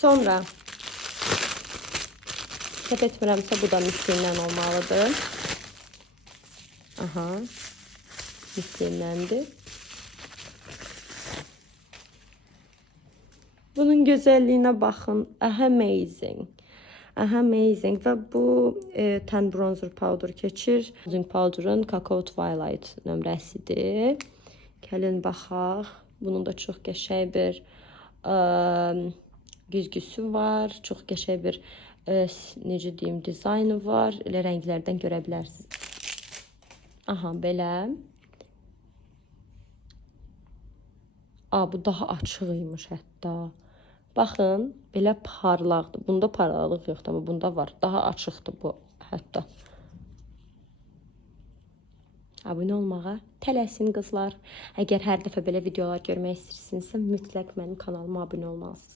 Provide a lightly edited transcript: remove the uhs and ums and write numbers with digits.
Sonra səhv etmirəmsə bu da mislindən olmalıdır. Aha. Mislindəndir. Bunun gözəlliyinə baxın. Amazing. Amazing. Və bu ten bronzer powder keçir. Bronzing powder'ın Cacao Twilight nömrəsidir. Gəlin baxaq. Bunun da çox qəşəng bir güzgüsü var. Çox qəşəng bir necə deyim, dizaynı var. Elə rənglərdən görə bilərsiniz. Aha, belə. Bu daha açıq imiş hətta. Baxın, belə parlaqdır. Bunda parlaqlıq yoxdur, amma bunda var. Daha açıqdır bu hətta. Abunə olmağa tələsin qızlar. Əgər hər dəfə belə videolar görmək istəyirsinizsə, mütləq mənim kanalıma abunə olmalısınız.